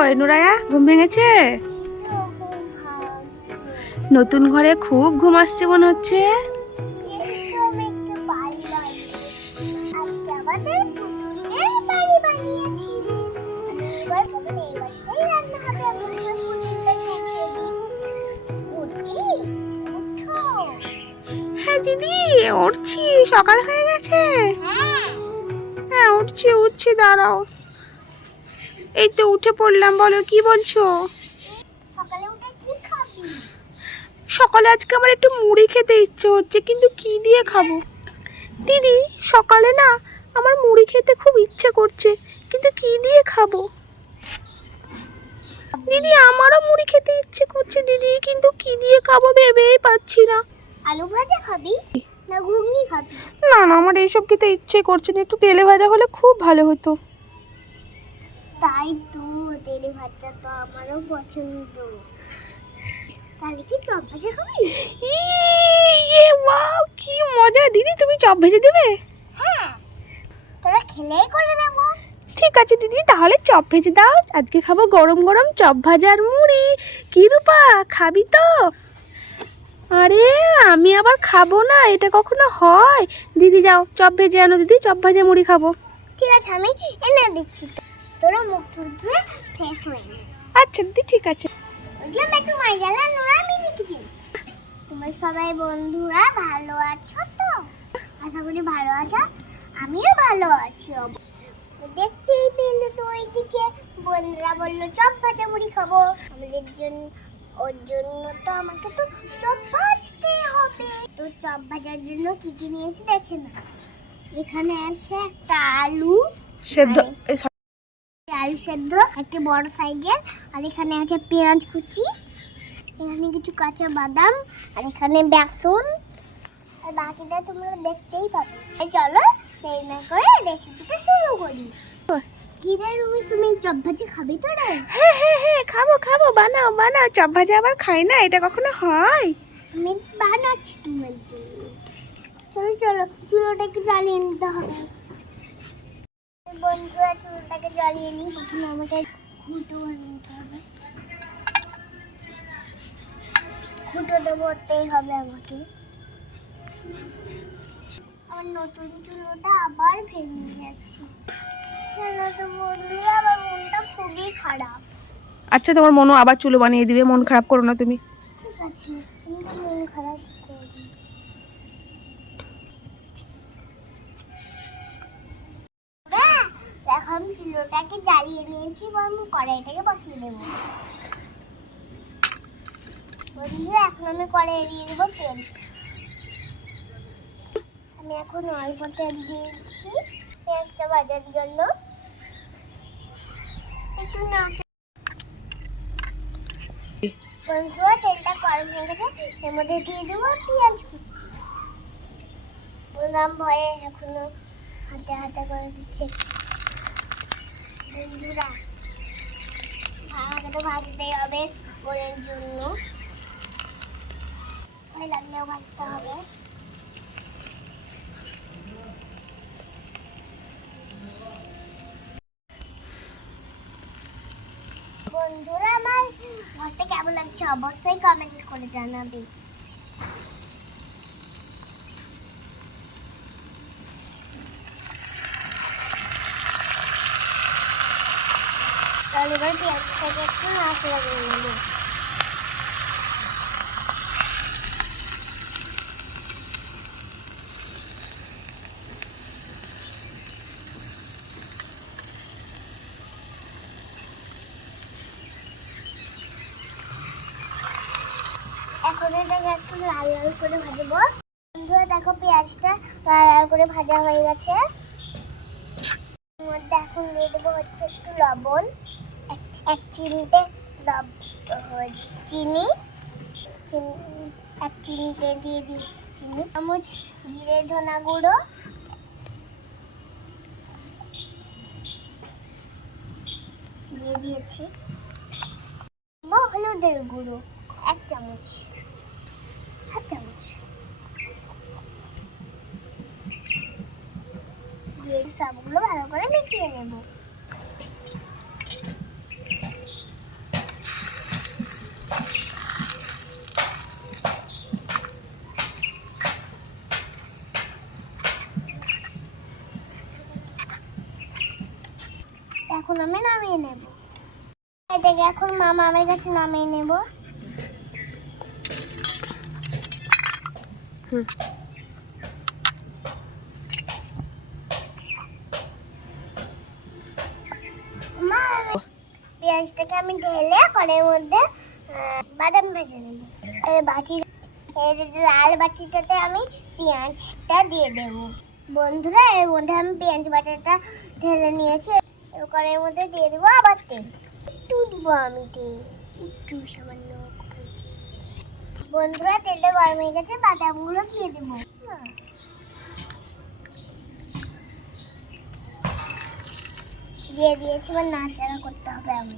কই নুরায়া, ঘুম ভেঙেছে? নতুন ঘরে খুব ঘুম আসছে মনে হচ্ছে। হ্যাঁ দিদি, উঠছি, সকাল হয়ে গেছে। হ্যাঁ উঠছি উঠছি, দাঁড়াও। এই তো উঠে পড়লাম, বলো কি বলছো? সকালে আজকে আমার একটু মুড়ি খেতে ইচ্ছে হচ্ছে, কিন্তু কি দিয়ে খাবো? দিদি সকালে না আমার মুড়ি খেতে খুব ইচ্ছে করছে, কিন্তু কি দিয়ে খাবো? দিদি আমারও মুড়ি খেতে ইচ্ছে করছে দিদি, কিন্তু কি দিয়ে খাবো ভেবেই পাচ্ছি না। আলু ভাজা খাবি না ঘুগনি খাবি? না না, আমার এইসব খেতে ইচ্ছে করছে না, একটু তেলে ভাজা হলে খুব ভালো হতো। তাই তো, তেলে ভাজা তো আমারও পছন্দ। তাহলে কি চপ ভাজা খাবি? ওয়াও কি মজা! দিদি তুমি চপ ভেজে দেবে? হ্যাঁ, তোরা খেলেই করে দেবো। ঠিক আছে দিদি, তাহলে চপ ভেজে দাও। আজকে খাবো গরম গরম চপ ভাজা আর মুড়ি। কি রূপা, খাবি তো? আরে আমি আবার খাবো না, এটা কখনো হয়? দিদি যাও চপ ভেজে আনো, দিদি চপ ভাজা মুড়ি খাবো। ঠিক আছে, আমি এনে দিচ্ছি। তোরা মুখ টুক ধুয়ে ফ্রেশ হয়ে নে। আচ্ছা দিদি ঠিক আছে। বুঝলাম, একটু মাইজালা নোরা আমি লিখেছি। তোমার সবাই বন্ধুরা ভালো আছো তো? আশা করি ভালো আছো, আমিও ভালো আছি। দেখতেই পেলে তো ওইদিকে বন্ধুরা বললো চপ ভাজা মুড়ি খাবো আমাদের জন্য। ওর জন্য তো আমাকে তো চপ ভাজতে হবে। তো চপ ভাজার জন্য কি কি নিয়েছি দেখে না। এখানে আছে একটা আলু সেদ্ধ, আলু সেদ্ধ একটা বড় সাইজের, আর এখানে আছে পেঁয়াজ কুচি, এখানে কিছু কাঁচা বাদাম, আর এখানে বেসন, আর বাকিটা তোমরা দেখতেই পাবে। চলো দেরি না করে রেসিপিটা শুরু করি। কি রে রুমি, তুমি চপ ভাজি খাবি তো রে? হ্যাঁ হ্যাঁ হ্যাঁ খাবো খাবো, বানাও বানাও, চপ ভাজা আবার খাই না, এটা কখনো হয়? আমি বানাচ্ছি তোমার জন্য। চলো চলো, চুলোটাকে জ্বালিয়ে নিতে হবে। বন্ধুরা চুলোটাকে জ্বালিয়ে নিই, প্রথমে আমাকে ঘুঁটো বানাতে হবে। ঘুঁটো তো করতেই হবে আমাকে। আমার নতুন চুলোটা আবার ভেঙে গেছে। কেন তো বন্ধুরা, আমার মনটা খুবই খারাপ। আচ্ছা তোমার মনও আবার চুলো বানিয়ে দিবে, মন খারাপ করো না তুমি। ঠিক আছে, কিন্তু মন খারাপ করবি। দেখো আমি চুলোটাকে জ্বালিয়ে নিয়েছি, এবার আমি কড়াইটাকে বসিয়ে দেবো। বন্ধুরা এখন আমি কড়াইয়ে দিয়ে দেবো তেল। আমি এখন অল্প তেল দিয়েছি পেঁয়াজটা ভাজার জন্য। একটু নাড়তে। বন্ধুরা তেলটা গরম হয়ে গেছে, এর মধ্যে দিয়ে দেবো পেঁয়াজ কুচি। বললাম ভয়ে এখনো হাতে হাতে করে দিচ্ছে। বন্ধুরা আমাকে তো ভাজতেই হবে ওর জন্য, ভয় লাগলেও ভাজতে হবে। বন্ধুরা আমার ঘরটা কেমন লাগছে অবশ্যই কমেন্ট করে জানাবে। তাহলে এবার পেঁয়াজটাকে একটু নাড়াচাড়া করে নেবো। এখন এটাকে একটু লাল লাল করে ভাজবো। বন্ধুরা দেখো পেঁয়াজটা লাল লাল করে ভাজা হয়ে গেছে। এর মধ্যে এখন দিয়ে দেবো হচ্ছে একটু লবণ, এক চিমটে চিনি, এক চিমটে দিয়ে দিচ্ছি চিনি, চামচ জিরে ধনা গুঁড়ো, দিয়ে দিয়েছি হলুদের গুঁড়ো এক চামচ, হাফ চামচ দিয়ে সবগুলো ভালো করে মিশিয়ে নেব। আমি নামিয়ে নেব। এটাকে এখন মামা আমার কাছে নামিয়ে নেব। পেঁয়াজটাকে আমি ঢেলে কড়াইয়ের মধ্যে বাদাম ভেজে নেব। লাল বাটিটাতে আমি পেঁয়াজটা দিয়ে দেব। বন্ধুরা, এর মধ্যে আমি পেঁয়াজ বাটাটা ঢেলে নিয়েছি। কড়াইয়ের মধ্যে দিয়ে দেবো আবার তেল। একটু দিব আমি তেল, একটু সামান্য। বন্ধুরা, তেলটা গরম হয়ে গেছে, বাদামগুলো দিয়ে দেবো। দিয়ে দিয়েছি, এবার নাড়াচাড়া করতে হবে। আমি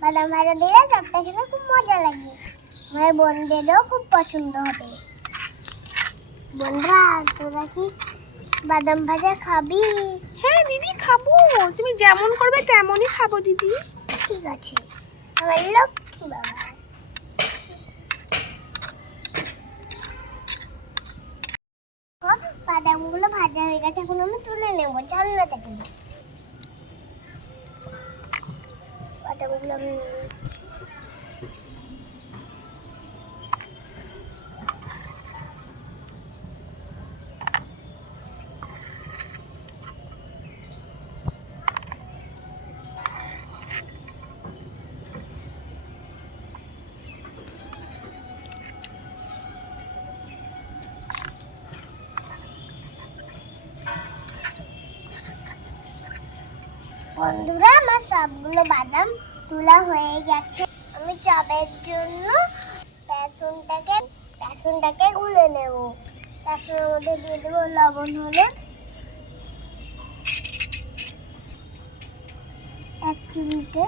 বাদাম ভাজা দিলে চপটা খেতে খুব মজা লাগে। আমার বোনদেরও খুব পছন্দ হবে। বন্ধুরা, তোরা কি বাদাম ভাজা খাবি? হ্যাঁ দিদি, খাবো। তুমি যেমন করবে তেমনই খাবো দিদি। ঠিক আছে, আমার লক্ষ্মী বাবা। বাদামগুলো ভাজা হয়ে গেছে, এখন আমি তুলে নেবো। ঝালনা থেকে বাদামগুলো আমি বন্ধুরা, আমার সবগুলো বাদাম তোলা হয়ে গেছে। আমি চপের জন্য বেসনটাকে গুলে নেব। বেসনের মধ্যে দিয়ে দেবো লবণ, হলুদ, 1 চিমটে,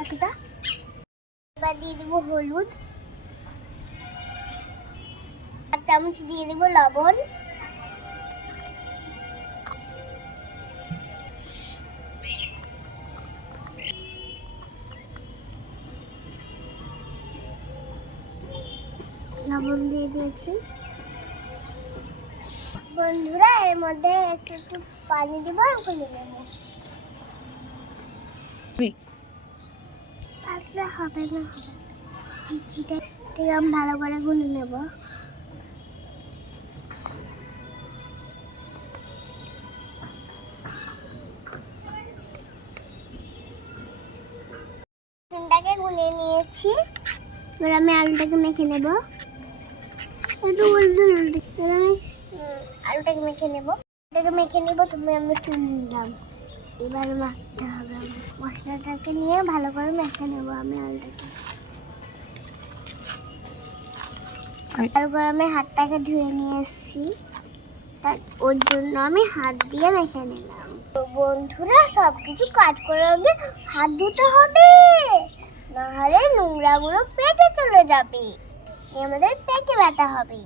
এতটা। এবার দিয়ে দেবো হলুদ, 1 চামচ দিয়ে দেবো লবণ, লবণ দিয়ে দিয়েছি। বন্ধুরা, এর মধ্যে একটু একটু পানি দিব আর গুলে নেব। পাতলা হবে না, চিচিটা আমি ভালো করে গুলে নেব। বেসনটাকে গুলে নিয়েছি, এবার আমি আলুটাকে মেখে নেব। একটু আমি আলুটাকে মেখে নেব। তুমি আমি তুলে নিলাম। এবার মাখতে হবে। মশলাটাকে নিয়ে ভালো করে মেখে নেব। আমি আলুটাকে ভালো করে আমি হাতটাকে ধুয়ে নিয়ে এসেছি, ওর জন্য আমি হাত দিয়ে মেখে নিলাম। তো বন্ধুরা, সব কিছু কাজ করার আগে হাত ধুতে হবে, নাহলে নোংরাগুলো পেটে চলে যাবে, আমাদের পেটে ব্যথা হবে।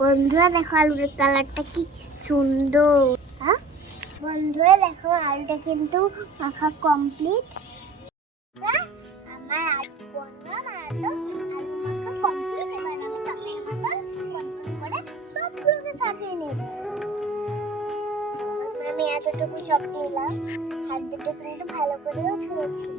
বন্ধুরা দেখো, আলুর কালারটা কি সুন্দর। হ্যাঁ বন্ধুরা, দেখো আলুটা কিন্তু মাখা কমপ্লিট। আমার আলু মাখা কমপ্লিট। এবার আমি চপের মতন করে সবগুলোকে সাজিয়ে নেব। আমি এতটুকু চপ নিলাম, হাত দুটো কিন্তু ভালো করেও ধুয়েছি।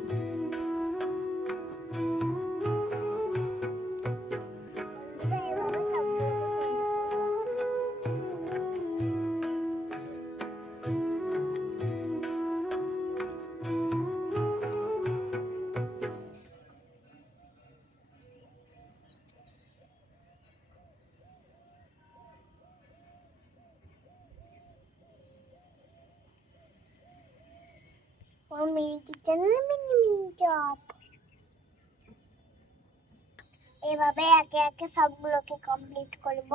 और मेरी किचन में मिनी मिनी চপ। এভাবে একে একে সবগুলোকে কমপ্লিট করব।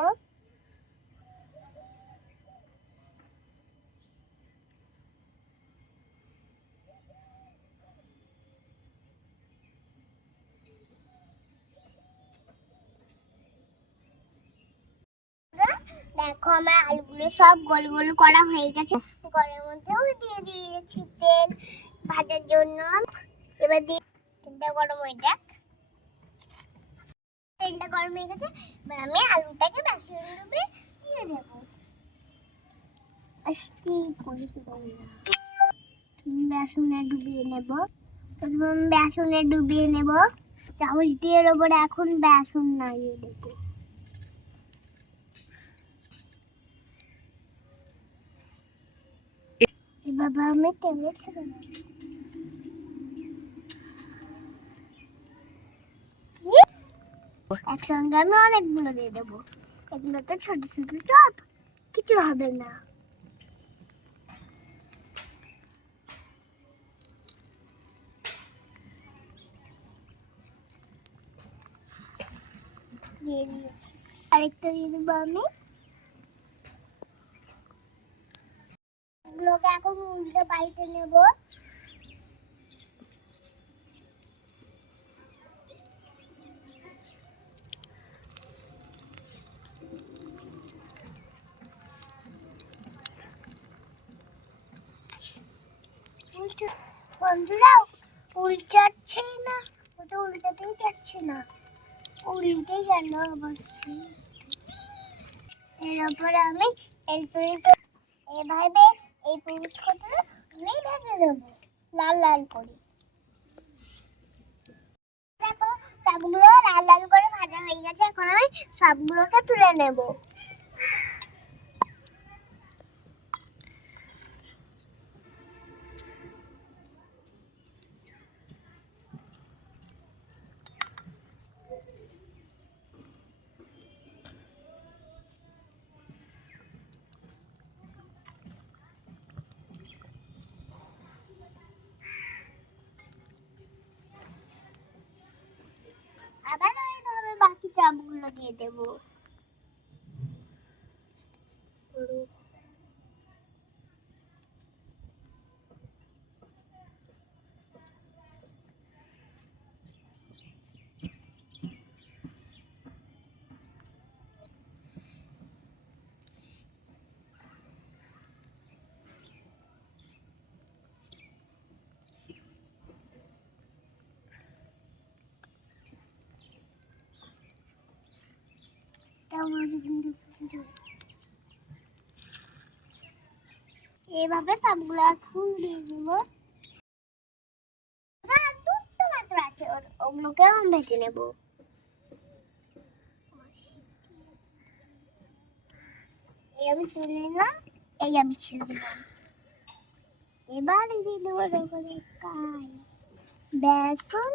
দেখো, আমার আলুগুলো সব গোল গোল করা হয়ে গেছে। কড়াইয়ের মধ্যেও দিয়ে দিয়েছি তেল ভাজার জন্য। এবার দিয়ে তেলটা গরম হয়ে যাক। তেলটা গরম হয়ে গেছে, এবার আমি আলুটাকে বেসনে ডুবে দিয়ে দেবো। আস্তে করে দেবো না, বেসনে ডুবিয়ে নেব। প্রথমে আমি বেসনে ডুবিয়ে নেব, চামচ দিয়ে এর ওপরে এখন বেসন নাড়িয়ে দেবো। এভাবে আমি তেলে ছেড়ে দেবো। একসঙ্গে আমি অনেকগুলো দিয়ে দেবো, এগুলো তো ছোট ছোট চপ, কিছু হবে না। দিয়ে দিয়েছি, আরেকটা দিয়ে দেবো আমি। এগুলোকে এখন উল্টে পাল্টে নেব। বন্ধুরা উল্টাচ্ছেই না, ও তো উল্টাতেই যাচ্ছে না, উল্টে গেল অবশ্যই। এর উপরে আমি এভাবে এই পুরুষগুলো আমি ভেজে নেবো লাল লাল করে। দেখো সবগুলো লাল লাল করে ভাজা হয়ে গেছে, এখন আমি সবগুলোকে তুলে নেব। আবার এইভাবে বাকি চাপগুলো দিয়ে দেবো। এইভাবে সবগুলো ফুল দিয়ে দিব। দুটো মাত্র আছে, ওগুলোকে আমি ভেজে নেব। এই আমি তুলে নিলাম, এই আমি ছেড়ে দিলাম। এবার দিয়ে দেবো বেসন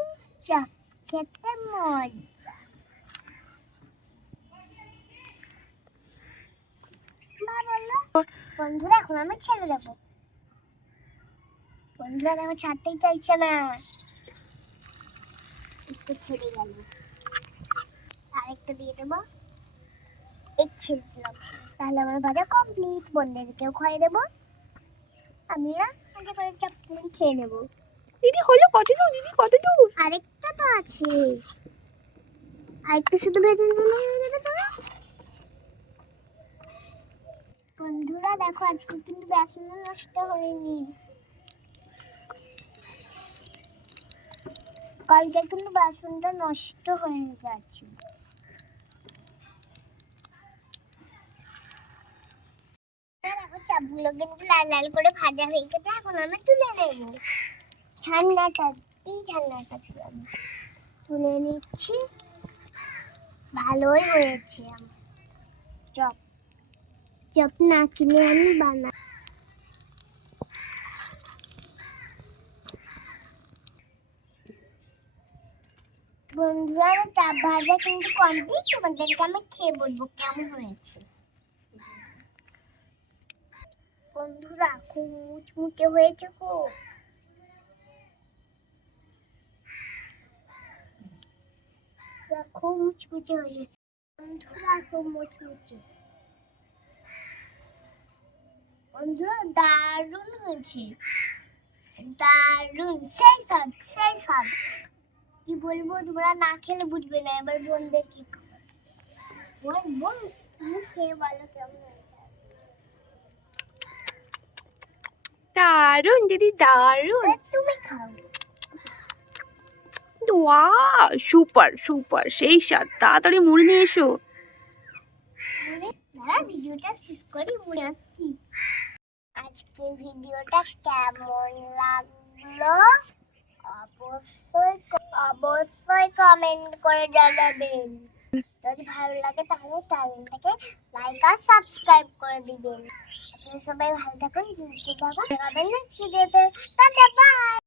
চপ, খেতে মজা। বন্ধুরা এখন আমি ছেড়ে দেবো। বন্ধুরা আমি ছাড়তেই চাইছে না, একটু ছেড়ে গেল। আরেকটা দিয়ে দেবো, এক ছেড়ে দিলাম। তাহলে আমার ভাজা কমপ্লিট। বন্ধুদেরকেও খাইয়ে দেবো, আমিরা মজা করে চপগুলো খেয়ে নেবো। দিদি হলো কতটুকু, দিদি কতটুকু? আরেকটা তো আছে, আরেকটা শুধু ভেজে নিলে হয়ে যাবে। তোরা বন্ধুরা দেখো আজকে কিন্তু বেসন নষ্ট হয়নি, কালকে কিন্তু বেসনটা নষ্ট হয়ে গেছে। দেখো চাপগুলো কিন্তু লাল লাল করে ভাজা হয়ে গেছে, এখন আমি তুলে নেব। ঠান্ডাটা আমি তুলে নিচ্ছি। ভালোই হয়েছে আমার চপ। চপ না কিনে আমি বানাই। বন্ধুরা আমার চাপ ভাজা কিন্তু কমপ্লিট, তোমাদেরকে আমি খেয়ে বলবো কেমন হয়েছে। বন্ধুরা খুব মুচমুচে হয়েছে, খুব মুচমুচে হয়েছে। বন্ধুরা খুব মুচমুচে, বন্ধুরা দারুণ হয়েছে, দারুণ, সেই স্বাদ সেই স্বাদ। কি বলবো, তোমরা না খেলে বুঝবে না। এবার বোনদের কি খাবার, বোন তুমি খেয়ে বলো কেমন হয়েছে। দারুণ দিদি দারুণ। তুমি খাও। ওয়াও, সুপার সুপার, সেই স্বাদ। তাড়াতাড়ি মুড়ি নিয়ে এসো। দাঁড়া ভিডিওটা শেষ করি, মুড়ে আসছি। আজকে ভিডিওটা কেমন লাগলো অবশ্যই অবশ্যই কমেন্ট করে জানাবেন। যদি ভালো লাগে তাহলে চ্যানেলটাকে লাইক আর সাবস্ক্রাইব করে দিবেন। আপনারা সবাই ভালো থাকুন, সুস্থ থাকুন। দেখা হবে নেক্সট ভিডিওতে। Tata bye.